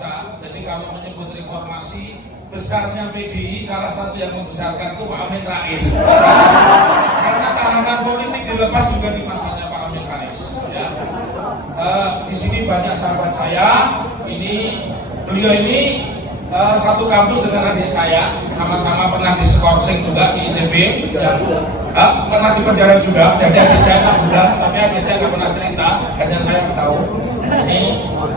bangsa. Jadi kalau menyebut reformasi, besarnya PDI salah satu yang membesarkan itu Pak Amin Rais. Karena tahanan politik dilepas juga di masanya Pak Amin Rais. Ya. Di sini banyak sahabat saya. Beliau ini satu kampus dengan adik saya, sama-sama pernah di skorsing juga di ITB, pernah di penjara juga. Jadi adik saya 6 bulan, tapi adik saya nggak pernah cerita, hanya saya yang tahu. Ini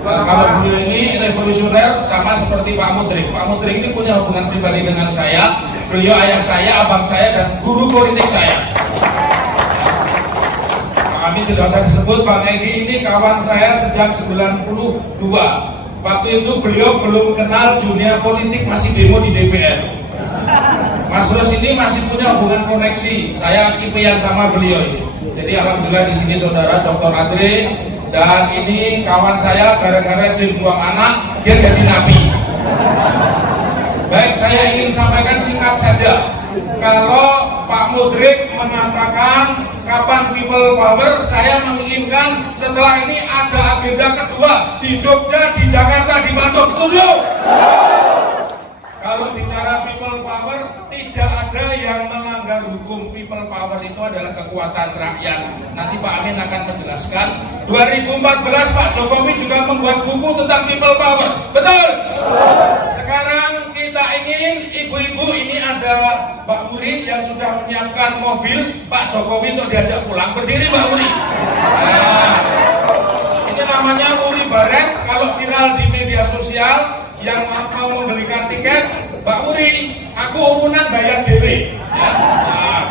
kalau beliau ini revolusioner sama seperti Pak Mudrik. Pak Mudrik ini punya hubungan pribadi dengan saya. Beliau ayah saya, abang saya, dan guru politik saya. Kami tidak usah disebut. Bang Egy ini kawan saya sejak 92. Waktu itu beliau belum kenal dunia politik, masih demo di DPR. Mas Ros ini masih punya hubungan koneksi. Saya IP-an sama beliau ini. Jadi alhamdulillah di sini saudara Dr. Andre, dan ini kawan saya gara-gara jin buang anak dia jadi nabi. Baik, saya ingin sampaikan singkat saja. Kalau Pak Mudrik mengatakan kapan people power, saya menginginkan setelah ini ada agenda kedua di Jogja, di Jakarta, di Bandung. Setuju? Kalau bicara people power, tidak ada yang melanggar hukum. People power itu adalah kekuatan rakyat. Nanti Pak Amin akan menjelaskan. 2014 Pak Jokowi juga membuat buku tentang people power. Betul? Sekarang kita ingin ibu-ibu, ini ada Mbak Wuri yang sudah menyiapkan mobil Pak Jokowi untuk diajak pulang. Berdiri Mbak Wuri. Nah, ini namanya Wuri Baret. Kalau viral di media sosial, yang mau membelikan tiket, Mbak Wuri, aku urunan bayar dewe. Ya. Nah,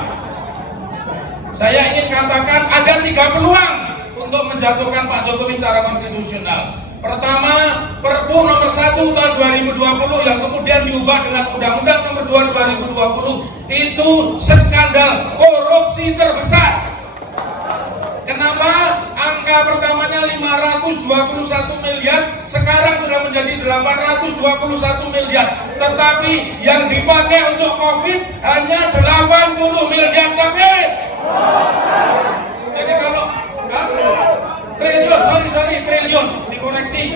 saya ingin katakan ada 3 peluang untuk menjatuhkan Pak Jokowi secara konstitusional. Pertama, Perpu nomor 1 tahun 2020 yang kemudian diubah dengan Undang-Undang nomor 2 2020 itu skandal korupsi terbesar. Kenapa? Angka pertamanya 521 miliar, sekarang sudah menjadi 821 miliar. Tetapi yang dipakai untuk COVID hanya 80 miliar tapi. Jadi kalau triliun dikoreksi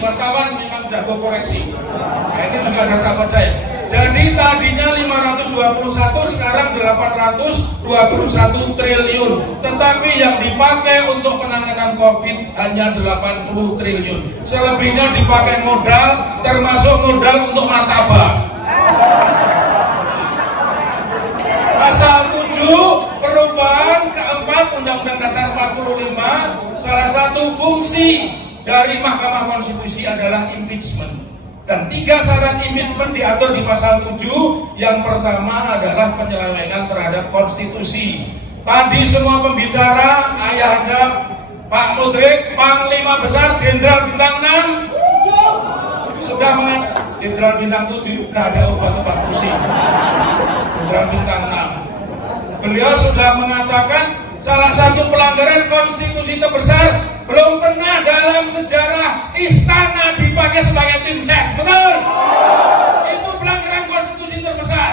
wartawan memang jago koreksi. Nah, ini juga ada sahabat saya. Jadi tadinya 521, sekarang 821 triliun. Tetapi yang dipakai untuk penanganan COVID hanya 80 triliun. Selebihnya dipakai modal, termasuk modal untuk martabak. Pasal 7 perubahan keempat Undang-Undang Dasar 45, salah satu fungsi dari Mahkamah Konstitusi adalah impeachment. Dan 3 syarat impeachment diatur di pasal 7. Yang pertama adalah penyelewengan terhadap konstitusi. Tadi semua pembicara, ayahanda Pak Mudrik, Panglima Besar Jenderal Bintang 6 sudah mengatakan, Jenderal Bintang 7 sudah ada obat-obat pusing. Jenderal Bintang 6, beliau sudah mengatakan salah satu pelanggaran konstitusi terbesar, belum pernah dalam sejarah istana dipakai sebagai tim ses. Betul? Itu pelanggaran konstitusi terbesar.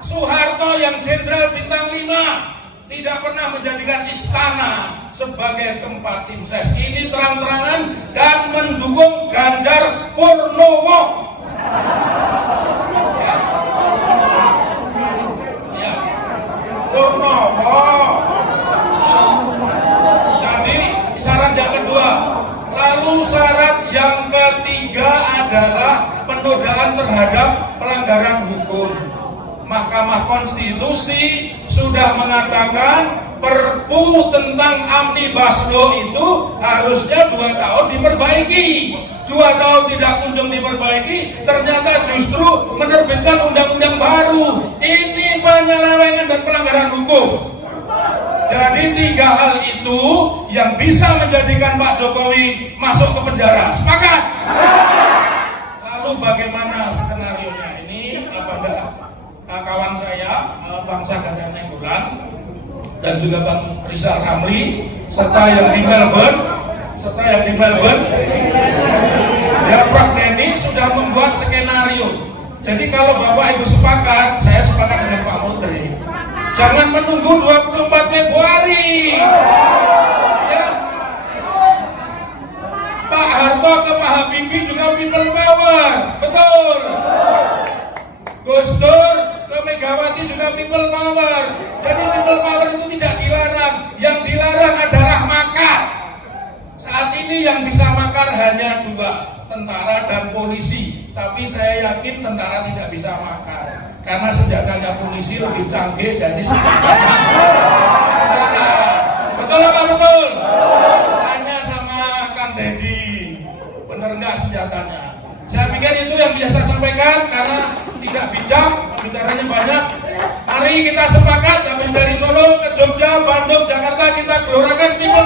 Soeharto yang Jenderal Bintang 5 tidak pernah menjadikan istana sebagai tempat tim ses. Ini terang-terangan dan mendukung Ganjar Purnomo. Purnomo. Jadi syarat yang kedua. Lalu syarat yang ketiga adalah penodaan terhadap pelanggaran hukum. Mahkamah Konstitusi sudah mengatakan Perpu tentang Omnibus Law itu harusnya 2 tahun diperbaiki. 2 tahun tidak kunjung diperbaiki, ternyata justru menerbitkan undang-undang baru. Ini penyelewengan dan pelanggaran hukum. Jadi 3 hal itu yang bisa menjadikan Pak Jokowi masuk ke penjara. Sepakat? Lalu bagaimana skenarionya? Ini kepada kawan saya, Bang Sahadat Nenggolan, dan juga Bang Rizal Ramli, serta yang di Melbourne, ya Prof. Denny sudah membuat skenario. Jadi kalau Bapak Ibu sepakat, saya sepakat dengan Pak Menteri. Jangan menunggu 24 Februari. Ya. Pak Harto ke Pak Habibie juga people power, betul. Gus Dur ke Megawati juga people power. Jadi people power itu tidak dilarang, yang dilarang adalah makar. Saat ini yang bisa makar hanya dua, tentara dan polisi. Tapi saya yakin tentara tidak bisa makar, karena senjatanya polisi lebih canggih dari senjatanya tentara. Betul apa betul? Tanya sama Kang Deddy, bener nggak senjatanya? Saya pikir itu yang bisa saya sampaikan, karena tidak bijak, bicaranya banyak. Mari kita sepakat, habis dari Solo ke Jogja, Bandung, Jakarta, kita gelorakan people